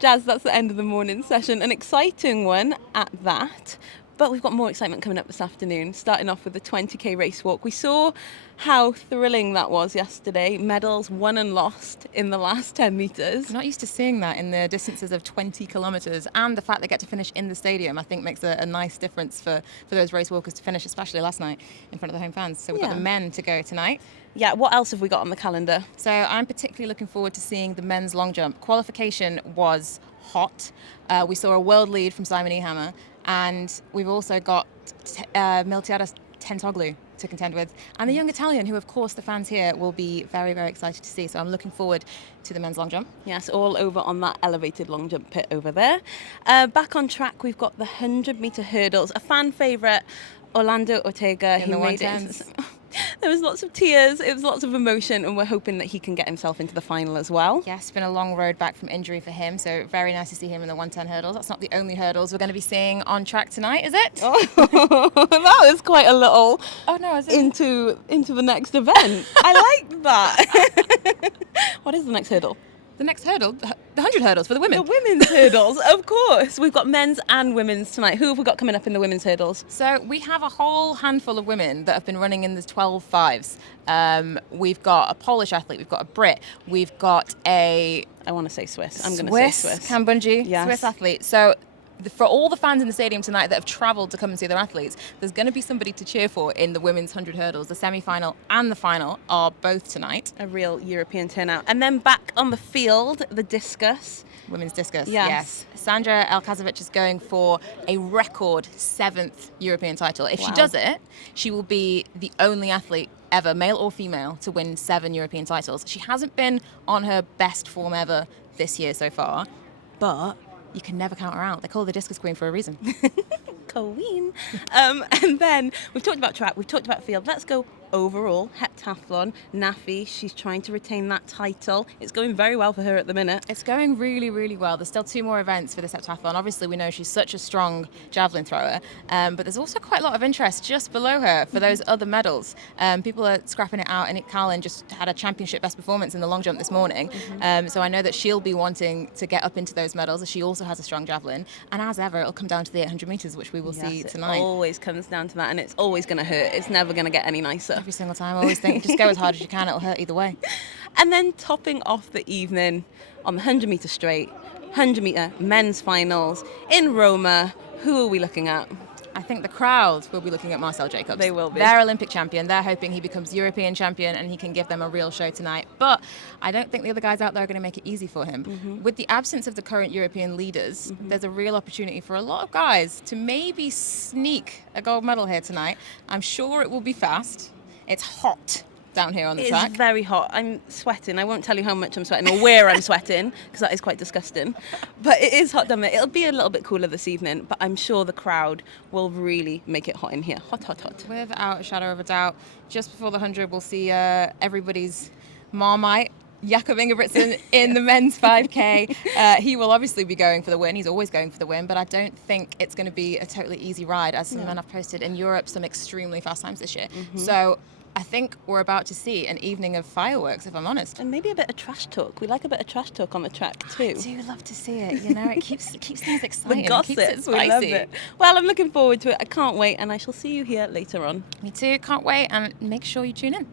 Jazz, that's the end of the morning session. An exciting one at that. But we've got more excitement coming up this afternoon, starting off with the 20k race walk. We saw how thrilling that was yesterday. Medals won and lost in the last 10 metres. I'm not used to seeing that in the distances of 20 kilometres, and the fact they get to finish in the stadium, I think, makes a nice difference for those race walkers to finish, especially last night in front of the home fans. So we've got the men to go tonight. Yeah, what else have we got on the calendar? So I'm particularly looking forward to seeing the men's long jump. Qualification was hot. We saw a world lead from Simon Ehammer, and we've also got Miltiades Tentoglu to contend with, and the young Italian, who of course the fans here will be very, very excited to see. So I'm looking forward to the men's long jump. Yes, all over on that elevated long jump pit over there. Back on track, we've got the 100-metre hurdles. A fan favourite, Orlando Ortega. In the 110s. There was lots of tears, it was lots of emotion, and we're hoping that he can get himself into the final as well. Yes, it's been a long road back from injury for him, so very nice to see him in the 110 hurdles. That's not the only hurdles we're going to be seeing on track tonight, is it? Oh, that was quite a little into the next event. I like that. What is the next hurdle? The next hurdle, the 100 hurdles for the women. The women's hurdles, of course. We've got men's and women's tonight. Who have we got coming up in the women's hurdles? So we have a whole handful of women that have been running in the 12.5s. We've got a Polish athlete, we've got a Brit, we've got I want to say Swiss. I'm going to say Swiss. Kambunji, yes. Swiss athlete. So for all the fans in the stadium tonight that have travelled to come and see their athletes, there's going to be somebody to cheer for in the women's 100 hurdles. The semi-final and the final are both tonight. A real European turnout. And then back on the field, the discus. Women's discus, yes. Sandra Elkazovic is going for a record 7th European title. If she does it, she will be the only athlete ever, male or female, to win 7 European titles. She hasn't been on her best form ever this year so far, but you can never count her out. They call her the discus queen for a reason. Queen. And then we've talked about track, we've talked about field. Let's go overall. Heptathlon. Nafi, she's trying to retain that title. It's going very well for her at the minute. It's going really, really well. There's still 2 more events for this heptathlon. Obviously, we know she's such a strong javelin thrower, but there's also quite a lot of interest just below her for those other medals. People are scrapping it out, and Callan just had a championship best performance in the long jump this morning. So I know that she'll be wanting to get up into those medals, as she also has a strong javelin. And as ever, it'll come down to the 800 metres, which we will see tonight. It always comes down to that, and it's always going to hurt. It's never going to get any nicer. Every single time, I always think, just go as hard as you can, it'll hurt either way. And then topping off the evening on the 100-metre straight, 100-metre men's finals in Roma. Who are we looking at? I think the crowd will be looking at Marcel Jacobs. They will be. They're Olympic champion. They're hoping he becomes European champion and he can give them a real show tonight. But I don't think the other guys out there are going to make it easy for him. With the absence of the current European leaders, there's a real opportunity for a lot of guys to maybe sneak a gold medal here tonight. I'm sure it will be fast. It's hot down here on the track. It's very hot. I'm sweating. I won't tell you how much I'm sweating or where I'm sweating, because that is quite disgusting. But it is hot down there. It'll be a little bit cooler this evening, but I'm sure the crowd will really make it hot in here. Hot, hot, hot. Without a shadow of a doubt. Just before the 100, we'll see everybody's Marmite, Jakob Ingebrigtsen, in the men's 5K. He will obviously be going for the win. He's always going for the win, but I don't think it's going to be a totally easy ride, as some men have posted in Europe some extremely fast times this year. So I think we're about to see an evening of fireworks, if I'm honest. And maybe a bit of trash talk. We like a bit of trash talk on the track too. I do love to see it, you know, it keeps things exciting. The gossip, It keeps it we spicy. love it. Well, I'm looking forward to it. I can't wait, and I shall see you here later on. Me too, can't wait, and make sure you tune in.